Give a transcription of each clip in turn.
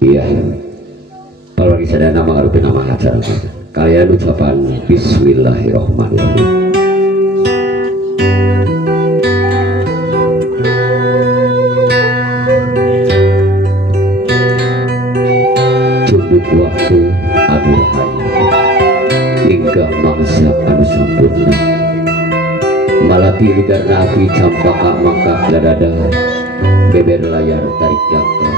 Iya, kalau di sana nama ngarupin nama acara kalian ucapan Bismillahirrahmanirrahim. Cukup waktu anu hanya hingga mangsa anu sampurna malati ligarna api campaka mangkak dadada beber layar tarik jangka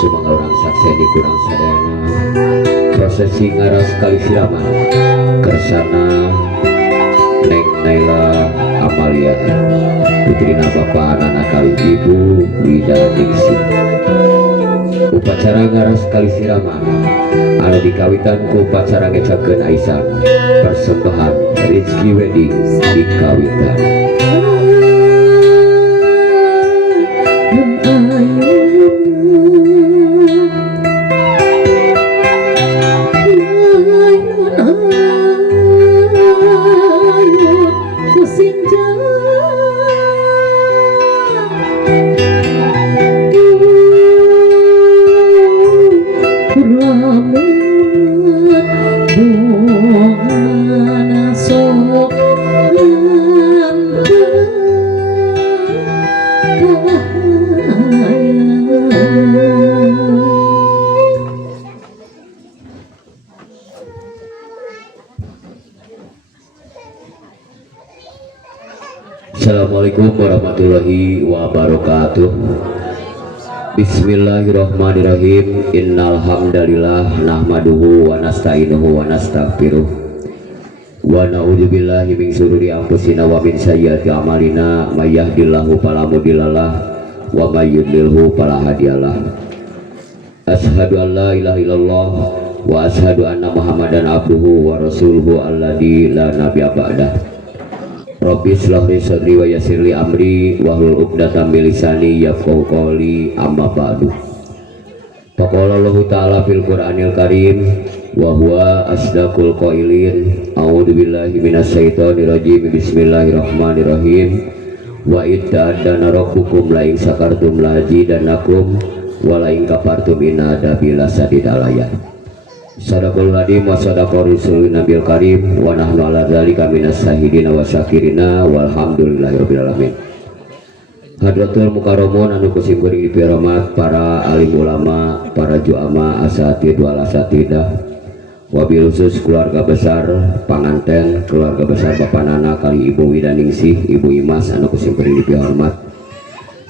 sumangga orang sakseni kurang sadana prosesi ngaras kali siraman kersana Neng Naila Amalia putrina bapak anak kali ibu Widaningsih upacara ngaras kali siraman anu dikawitan ku upacara ngecakeun Aisyah persembahan Rizky Wedding dikawitan Assalamualaikum warahmatullahi wabarakatuh. Bismillahirrahmanirrahim. Innal hamdalillah nahmaduhu wa nasta'inuhu wa nastaghfiruh wa na'udzubillahi min syururi anfusina wa min sayyiati a'malina may yahdihillahu fala mudhillalah wa may yudlilhu fala hadiyalah. Asyhadu an la ilaha illallah wa asyhadu anna Muhammadan abduhu wa rasuluhu alladzi la nabiyya ba'dah. Rabbi shrah li sadri wa yassir li amri wahlul 'uqdatam min lisani yafqahu qawli amma ba'du. Faqala Allah ta'ala fil Qur'anil Karim wa huwa asdaqul qailin a'udzu billahi minasy syaithanir rajim bismillahirrahmanirrahim wa itta'adana rabbukum la in syakartum la azidannakum wa la in kafartum inna adabi lasadidalaya. Sadaqul ladhi wa sadaqar rasulun nabil karim wa nahnu ala dzalika minas syahidina wa syakirina walhamdulillahirabbil alamin. Hadratul mukarramun anu kusim kuring dipirahmat para alim ulama, para juama asatid wal asatidah, wabil khusus keluarga besar panganten, keluarga besar Bapak Nana kali Ibu Widaningsih, Ibu Imas anu kusim kuring dipirahmat.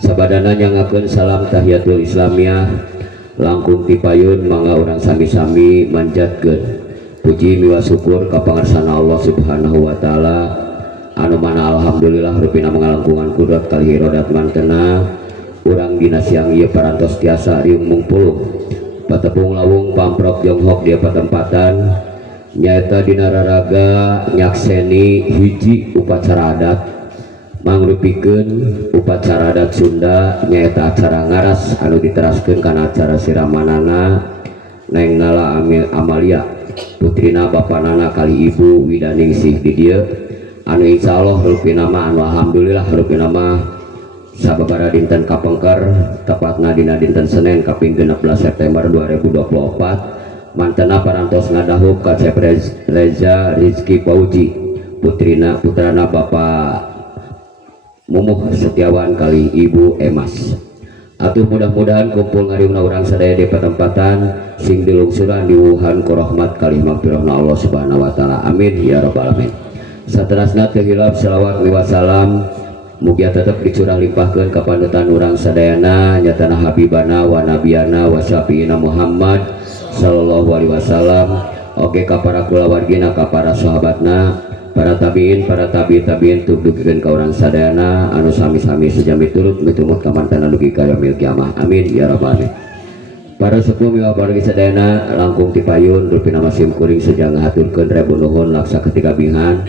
Sabadana nyangakeun salam tahiyatul islamiyah langkung tipayun mangga orang sami-sami manjatkeun puji miwa syukur ka pangarsana Allah Subhanahu wa taala anu mana alhamdulillah rupina mangalangkungan kudrat kali hirodat mantena urang dina siang ieu parantos tiasa riung mungpuluh patepung lawung pamprok Jonghok dia patempatan nyaeta dina raraga nyakseni hiji upacara adat mangrupikeun upacara adat Sunda nyaeta acara ngaras anu diteraskeun kana acara siramanana Neng Nala Amalia putrina Bapak Nana kali Ibu Widaningsih di dieu anu insyaallah rupina mah anu alhamdulillah rupina mah sababaraha dinten kapengker tepatna dina dinten Senin kaping 16 September 2024 mantena parantos ngadahuk ka Cep Reza Rizky Pauji putrana Bapak Mumuh Setiawan kali Ibu Emas. Atuh mudah-mudahan kumpul ngariungna urang sadaya di patempatan sing dilungsuran di Wuhan ku rahmat kali magfirahna Allah Subhanahu wa taala. Amin ya rabbal alamin. Saterasna teu hilap selawat liwat salam mugia tetep dicurah limpahkeun ka panutan urang sadayana nyatana habibana wa nabiyana wa syafiina Muhammad sallallahu alaihi wasallam oge ka para kulawargina ka para sahabatna para tabiin tugdugikeun ka urang sadayana anu sami-sami sejami turut mitumut ka mantan dugi ka yaumil kiamah. Amin ya rabbal alamin. Para sepuh miwah bargi sadayana langkung tipayun rupina masim kuring sejang ngahaturkeun rebu nuhun laksa ketiga bingan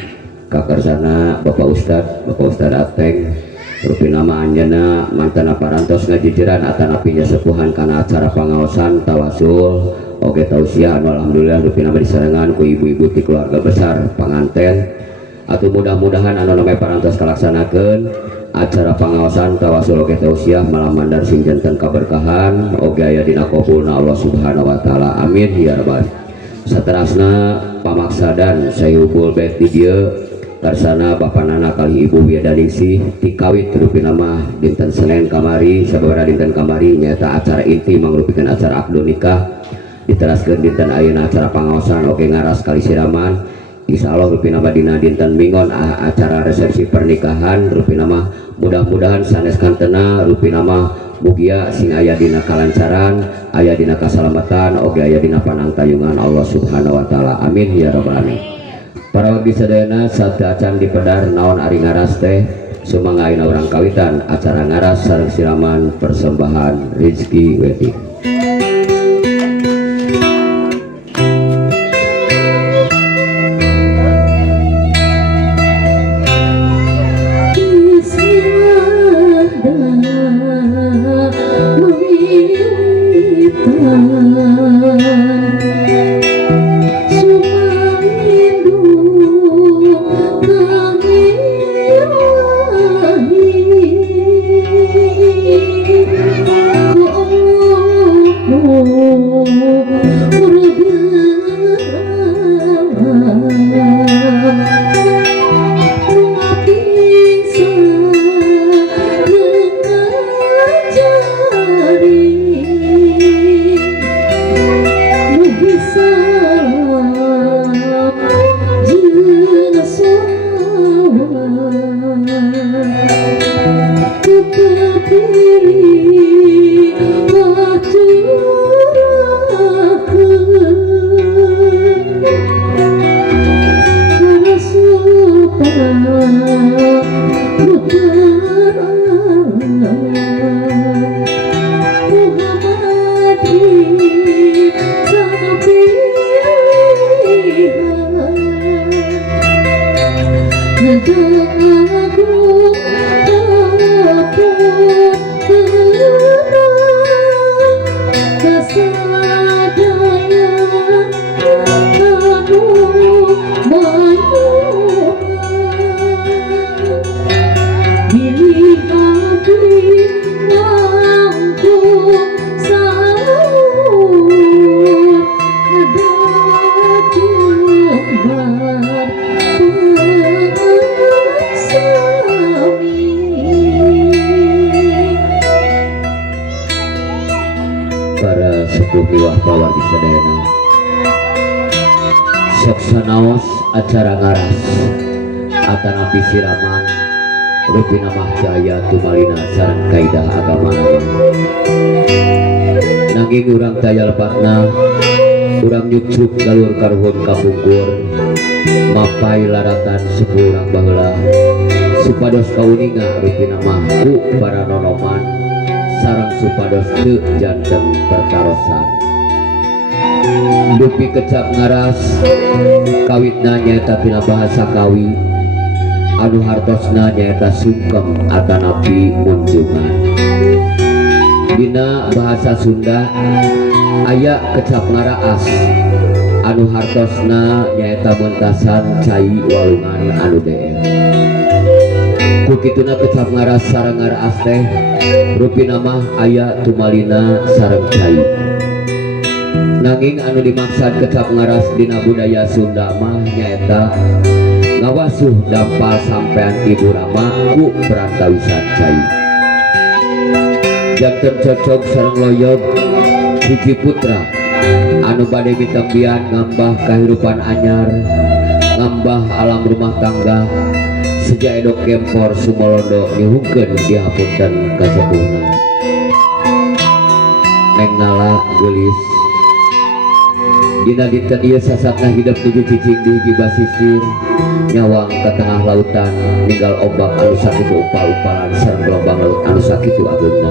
ka karsana Bapak Ustad Ateng rupina mah anjeunna mantana parantos ngajijeran atanapinya sepuhan kana acara pangaosan tawasul oke tausiah alhamdulillah rupina disarengan ku ibu-ibu ti keluarga besar panganten atuh mudah-mudahan anu namanya parantos kalaksanakeun acara pengawasan tawasul oge tausiah malam mandar sing janten kaberkahan oge aya dina qabulna Allah Subhanahu wa taala. Amin ya rabbal. Saterasna pamaksadan sayubul bait di dieu karsana bapanana kali ibu Wiyadanisi tikawit rupina mah dinten Senin kamari sababaraha dinten kamari nyaeta acara inti mangrupikeun acara akad nikah diteraskeun dinten ayeuna acara pangaosan oge ngaras kali siraman insyaallah rupina dina dinten mingon acara resepsi pernikahan rupina mah mudah-mudahan sanes kantena rupina mah mugia sing aya dina kalancaran aya dina kasalamatan oge aya dina panangtayungan Allah Subhanahu wa taala. Amin ya rabbal alamin. Para abdi sadayana sate acan dipedar naon ari ngaras teh sumangga ayeuna urang kawitan acara ngaras sareng siraman persembahan Rizki Wedding. Para sepuh miwah pawargi sadayana sok sanaos acara ngaras atanapi siraman rupina mah jaya tumalina sareng kaidah agama nama nanging urang daya lepatna urang nyucuk galur karuhun kapungkur mapai laratan sepuh urang baheula supados kauninga rupina mah ku para nonoman sarang supados teu janten pertarosan dupi kecap ngaras kawitna nyaeta tina bahasa kawi anu hartosna nyaeta sungkem atanapi munjungan dina bahasa Sunda aya kecap ngaraas anu hartosna nyaeta mentasan cai walungan anu deem kukituna kecap ngaras sareng ngaraas teh rupina mah aya tumalina sareng cai nanging anu dimaksud kecap ngaras dina budaya Sunda mah nyaeta ngawasuh dampal sampean ibu rama ku perantawisan cai janten cocok sareng loyog hiji putra anu bade mitembian ngambah kahirupan anyar ngambah alam rumah tangga sejak edok kempor sumolondo nyuhungkeun dihapunten kasepuhna neng nala geulis dina dinten ieu sasatna hidup nuju cicing di hiji basisir nyawang ke tengah lautan ninggal ombak anu sakitu upal-upalan sareng gelombang laut anu sakitu ageuna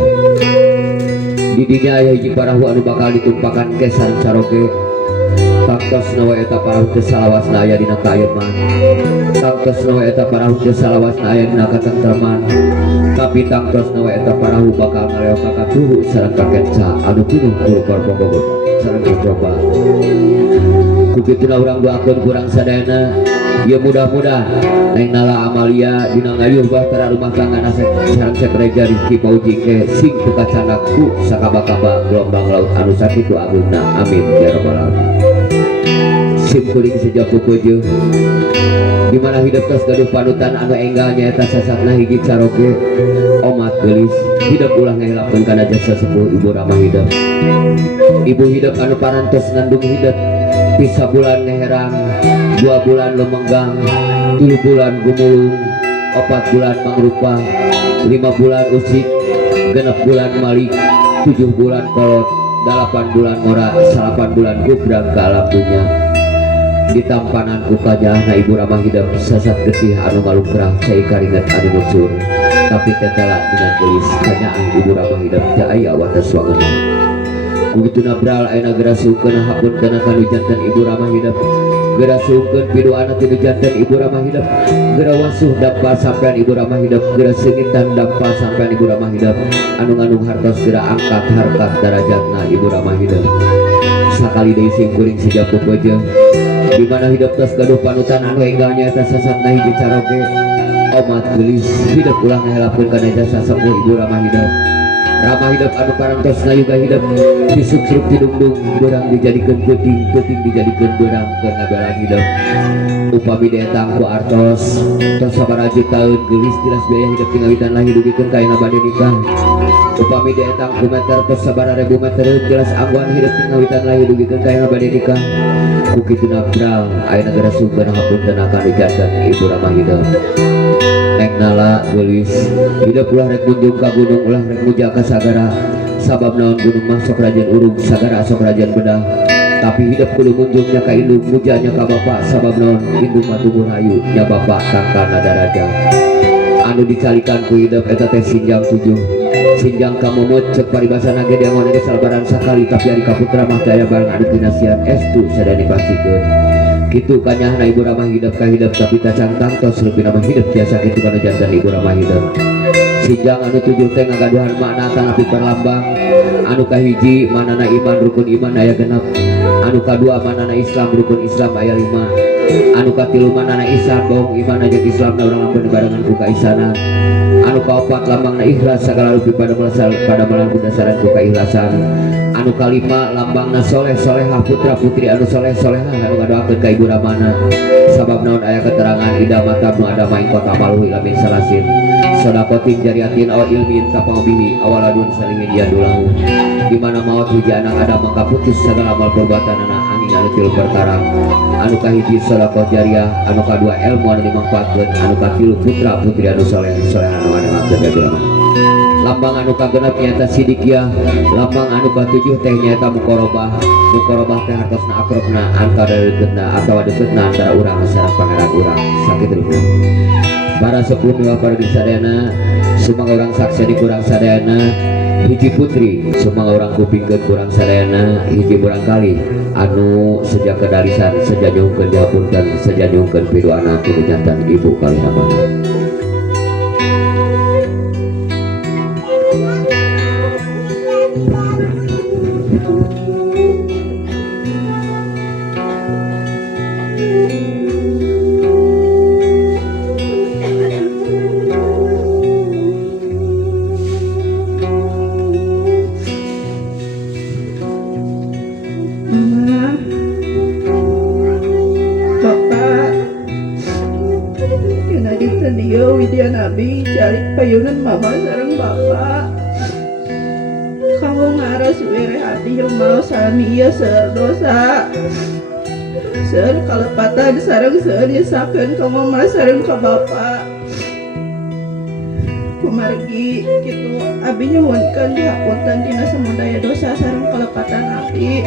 di dinya aya hiji parahu anu bakal ditumpakan ke sareng caroge tangtos nawa eta parahu teu salawasna aya dina kaayeuman tangtos nawa eta parahu teu salawasna aya dina katentreman tapi tangtos nawa eta parahu bakal ngaleok ka katuhu sareng kakenca anu pinuh ku korbogogot sareng coba kukituna urang doakeun kurang sadayana ya mudah-mudahan neng nala Amalia dina ngayuh bahtera rumah tangga sareng sekreja Rizki Pauji ke sing tukacanaku sakaba-kaba gelombang laut anu sakitu agungna amin ya rabbal alamin. Sim kuring sejapu puju dimana hidup tos gaduh panutan anu enggalnya eta sasatna hiji caroge omat gelis hidup ulah ngahilapkeun kana jasa sepuh ibu ramah hidup ibu hidup anu parantos ngandung hidup bisa bulan ngeherang 2 bulan lumenggang 3 bulan gumulung 4 bulan mangrupa 5 bulan usik 6 bulan malik 7 bulan kolot 8 bulan mora 8 bulan gubrang ke alam dunya di tampanan ukanya na ibu ramah hidup sasat getih anu ngalungkrah cai karinget anu muncul tapi tetelan dengan gelis kanyaan ibu ramah hidup teu aya wates wangeuna begitu nabral ayeuna geura sukeun hapun kana kanu janten ibu ramah hidup geura sukeun pidoana tinu janten ibu ramah hidup geura wasuh dampal sampean ibu ramah hidup geura seungitan dampal sampean ibu ramah hidup anu ngandung hartos geura angkat harkat darajatna ibu ramah hidup sakali deui sing kuring sijapu beujeuh di mana hidup tos gaduh panutan anu enggalnya eta sasatna hiji caroge omat gelis hidup ulah ngahelapkeun kana jasa sepuh ibu ramah hidup anu parantos ngayuga hidup disuksruk tidungdung beurang dijadikeun peuting dijadikeun beurang keur ngabelan hidup upami datang ku artos tos sabaraha taun gelis tilas biaya hidup tingawitan lahir dugikeun ka ayeuna bade nikah upami datang ku meter tos sabaraha ribu meter tilas angguan hidup tingawitan lahir dugikeun ka ayeuna bade nikah ku kitu nabral ayeuna geura sukeun hapunten akan janten ibu ramah hidup neng nala gelis hidup ulah rek kunjung ka gunung ulah rek muja ka sagara sabab naon gunung mah sok rajan urung sagara sok rajan bedah tapi hidup kudu kunjungnya ka indung mujanya ka bapa sabab naon indung mah tumbuh hayu nya bapa kangkana daraja anu dicalikan ku hidup eta teh sinjang 7 sinjang ka momot cek paribasana ge diangon ge salebaran sakali tapi ari kaputra mah teh aya bareng anu pinasian estu sadaya dipastikeun kitu kanyahna ibu ramah hidup ka hidup tapi tacang tangtos leuwih nama hidup biasa kitu kana jantan ibu ramah hidup sinjang anu 7 teh ngagaduhan makna tanapi perlambang anu kahiji manana iman rukun iman aya genep anu kadua manana Islam rukun Islam aya 5 anu katilu manana Islam bohong iman aja Islamna urang lampun barengan ku kaisanan anu kaopat lambangna ikhlas sagala rupi pada malang dasaran ku kaikhlasan anu kalima lambangna soleh solehah putra putri anu soleh solehah anu ngadoakeun ka ibu ramana sabab naon aya keterangan ida matabnu ada main kota maluh ilamin salasin sodakotin jariatin aw ilmin tapabihi awaladun salihin yadulahu di mana maut hiji anak ada maka putus segala amal perbuatanana angin anu tilu perkara anu kahiji sedekah jariah anu kadua ilmu anu dimanfaatkeun anu katilu putra putri anu soleh soleh anu ngadengakeun ka ulama lambang anu kagenep nyaeta sidikiah lambang anu katujuh teh nyaeta mukorobah teh hartosna akrabna antara deketna atawa deketna antara urang sareng pangeran urang sakitu para sepuh miwah para sadayana sumangga urang saksi di kurang sadayana hiji putri sumangga urang kupingkeun kurang sadayana hiji barangkali anu sejak kedarisan sejanyungkeun dihapunten sejanyungkeun pidoana tinu jantan ibu kali nama Nabi cari payunan mama sareng bapak kamu ngaras were hati yang mau salami iya seur dosa seur kalepatan sareng seur nyesakeun kamu mah sareng ka bapak kumargi kitu abi nyuhunkeun dihapunten tina samudaya dosa sareng kalepatan abi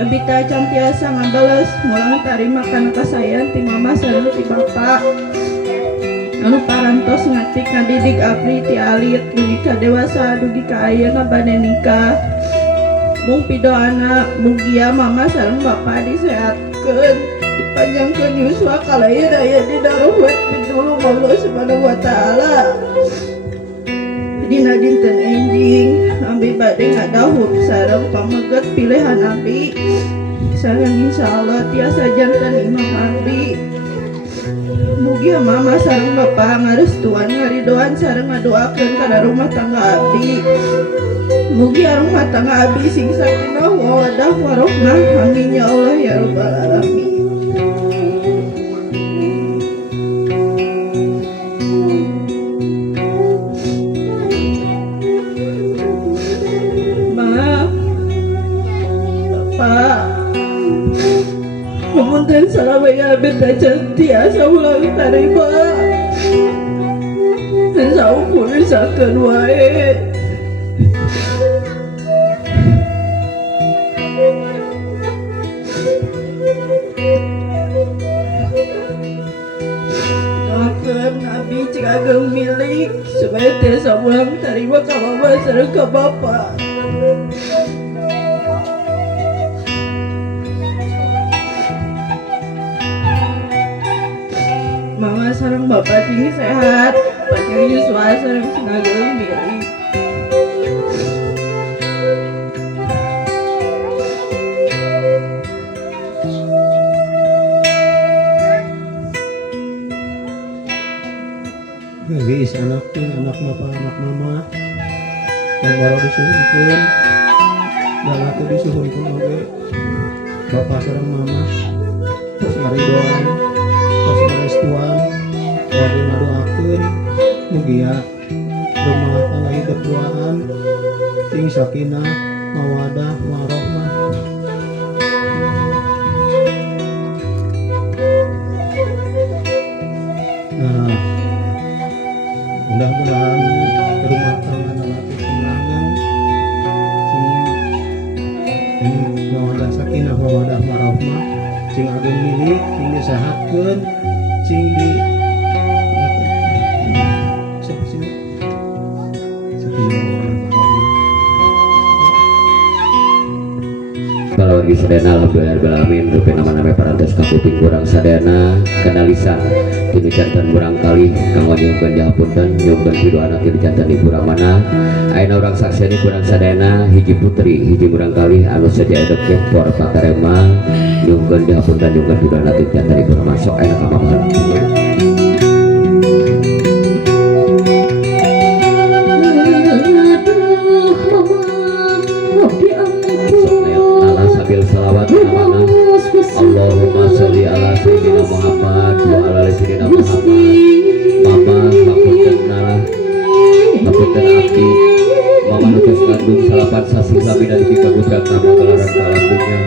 teh can tiasa ngabales mulang tarima kana kasayan ti mama sareng ti bapak anu parantos ngatik ngadidik abdi ti alit dugi ka dewasa dugi ka ayeuna bade nikah mung pidoana mugia mama sareng bapa disehatkeun dipanjangkeun yuswa kalayeun aya dina rahmat pitulung Allah Subhanahu wa taala dina dinten enjing abi bade ngadahuk sareng pameget pilihan abi sareng insyaallah tiasa janten imam abi. Mugi mama sareng bapa ngarestuan ngaridoan sareng ngadoakeun kana rumah tangga abdi. Mugi rumah tangga abdi sing sakinah mawaddah warahmah. Amin ya Allah ya rabbal alamin. Ma, Bapak, kemudian salamanya beta tiasa ulang tarima saukur sakeun wae. Doakeun abi cek ageng milik supaya tiasa ulang tarima ka mama sareng ka bapa. Mama sareng bapak tinggi sehat, panjang yuswa sareng sinageng miri. Guys, anak bapak, anak mama yang baru disuhunkeun dan atuh disuhunkeun oge bapak sareng mama terus ngaridoan terus ngarestuan wadi ngadoakeun mugia rumah tangga hidup duaan ting sakinah mawadah warahmah. Nah, mudah-mudahan rumah tangga nalati tenangan sing mawadah sakinah mawadah warahmah sing ageng milik sing disehatkeun sing di Kalau lagi sadana alhamdulillahirobbilalamin rupi nama-nama parantos kapuping kurang sadana kenalisan tinu jantan kurang kali kanggo nyungkeun dihapunten nyungkeun pidoana tinu jantan ibu ramana ayeuna urang saksian kurang sadana hiji putri hiji kurang kali anu sadia edep kempor pakarema nyungkeun dihapunten nyungkeun pidoana tinu jantan ibu ramana sok ayeuna kamamahan. Salawat namana Allahumma sholli ala sayyidina Muhammad wa ala sayyidina Muhammad. Mama hapunten nalah hapunten abdi mama nutus ngandung salapan sasi sami dari tiga gudang nama gelaran kalambungnya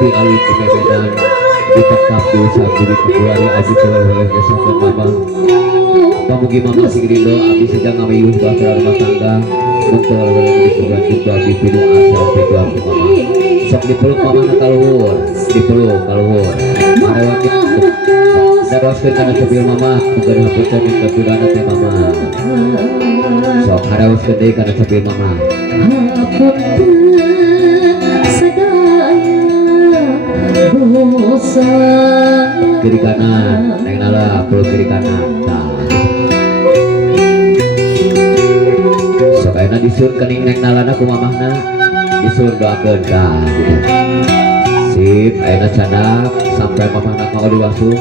di alit kemedan ditekap di usaha bumi kebulari aji oleh kesakian mama pamugi mama sing rindo abdi sedang ngamiyuh bakal rumah tangga untuk oleh disuruh juga abdi pidu asal pidu abdi mama sok dipeluk mama kaluhur dipeluk kaluhur arewat daroskeun kana cebil mama bukan hapunten minta pidana teh mama sok haroskeun deui kana cebil mama kiri kanan neng nala peluk kiri kanan nah sok ayeuna disuruh kening neng nalana ku mamahna disuruh doakeun dah gitu. Sip ayeuna cadak sampai mamahna mau diwasuh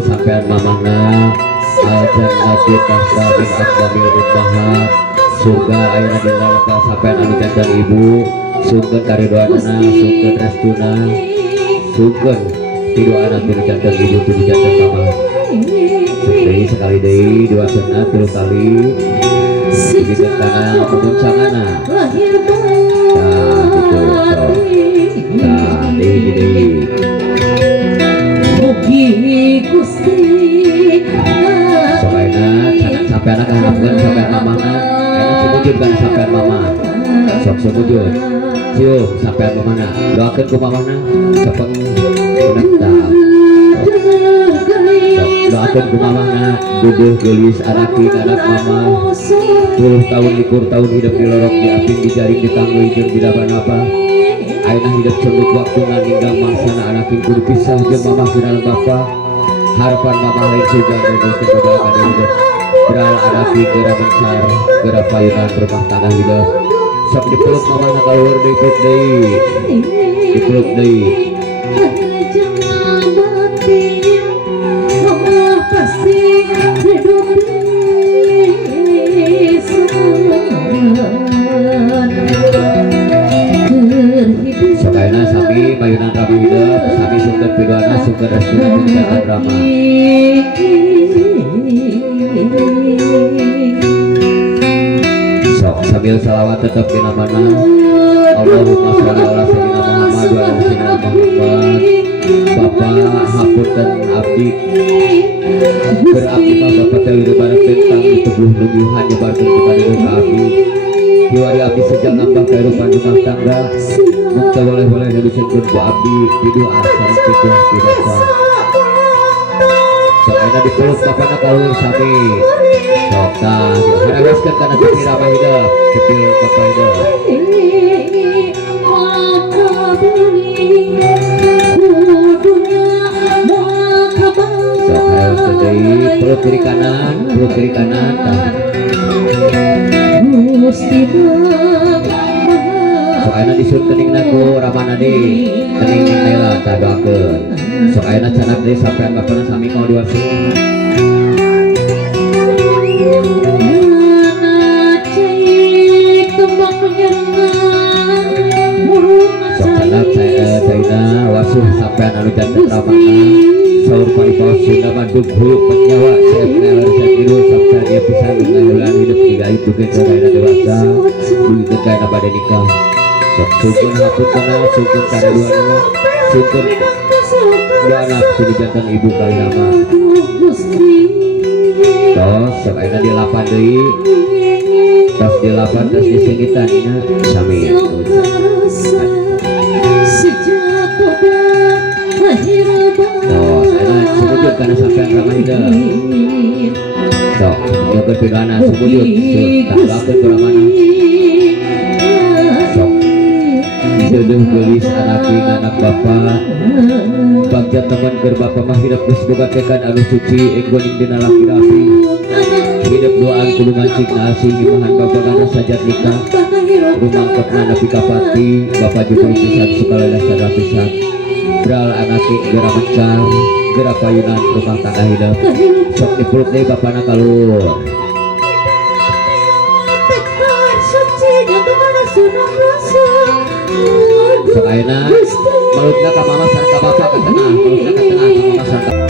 sampean mamahna al-jannatu tahta min aqdamil ummahat surga ayeuna di neraka sampean anu jantan ibu sungkeun karidoanana sungkeun restuna sungkeun tidoana tinu jantan ibu tinu jantan mama deui sekali deui dua sena tilu kali dibikeun kana pemuncangana nah gitu so nah deui soalnya sampai anak harapkan sampai mamana enak sumujud kan sampai mama sok sumujud cium sampai mana doakan ke mamana sepeng menentang doakan ke mamana duduh gelis anak mama 10 tahun likur tahun hidup di lorong di api di jaring di tangga hijau di apa aina hidup senggut waktu ninggang mangsana anakin kudu pisah jeung mama final bapa harapan mama lain juga dan kebebalan hidup beral arapi geura bencar geura payunan rumah tangga hidup sok dipeluk mama na kaluhur dipeluk deui dipeluk deui Sokaina sami mayunan rami hidup sami sungkeun pidoana sungkeun restu dan rama sok sambil salawat tetap di namana Allahumma sholli ala sayyidina Muhammad wa ala sayyidina Muhammad Bapa hapunten abdi berabdi mah Bapa teh bareng tentang diteguh nungguhan nyebarkeun kepada duka abdi diwari abdi sejak nambah kehidupan rumah tangga mungkin boleh-boleh disebut bu abdi pidu asal pidu bapa sok aina dipeluk bapana kaluhur sami sok tah harewaskeun kana tepi ramah hidup tepi bapa hidup sok harewaskeun deui peluk kiri kanan tah sok aina disuruh teningna ku ramana deui tening nela tah doakeun sok aina canak deui sampean bapana sami kau diwasu sok canak saya caina wasuh sampean anu janten ramana saur paripaos sunda mandug hulu penyawa saya peneler saya tiru sampean dia bisa mengayolan hidup tiga itu ke kaina dewasa dugi kaina pada nikah sok sungkeun hapuntenna sungkeun kareduana sungkeun dua anak kudu jantan ibu kali nama tos sok aina dilapan deui tos dilapan tos disingitannya sami tos aina sumujud kana sampean ramah hidup sok nyukeun pidoana sumujud tak lakeun ku ramana sok jodoh gelis anak bapa bagja teman ger bapa mah hidup geus boga tekad anu suci enggoning dina laki-laki hidup doaan kudu ngancik asing imahan babagan sajat nikah rumangkepna nepi ka pati bapa jeung pisan sukala dasar pisan beral anake geura mencar geura payunan rumah tangga hidup sok dipeluk deui bapana kaluhur sok ayeuna melukna ka mama sareng ka bapa ka tengah melukna ka tengah ka mama sareng ka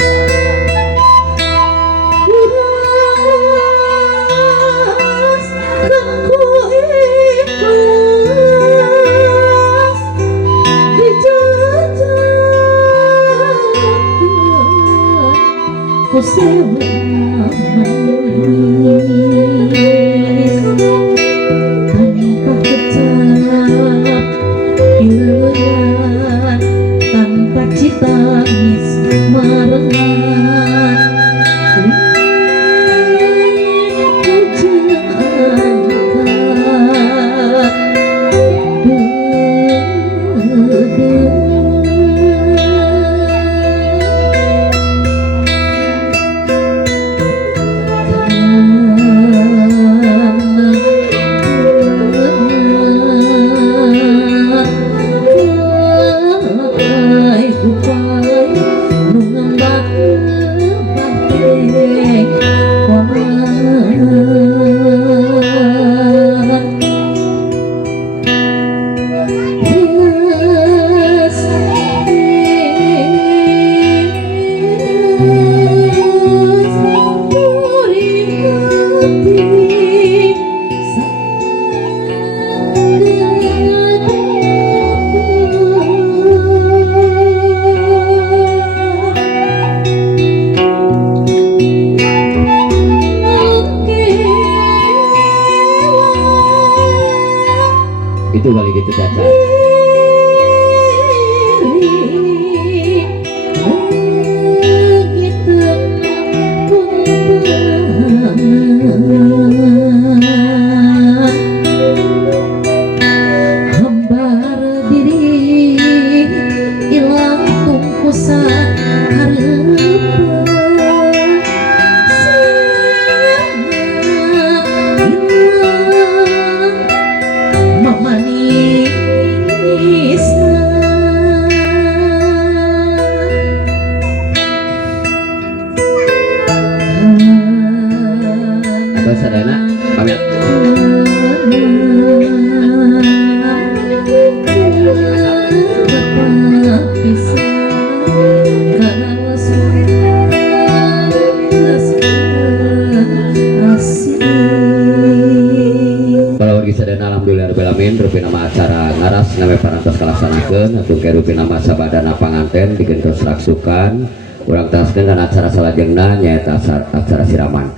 tanpa citangis marengan wargi sadana alhamdulillah rabbil alamin rupi nama acara ngaras name parantos kalaksanakeun atuh ke rupi nama sabadana panganten digentos raksukan urang taskeun dan acara salajengna nyaeta acara siraman.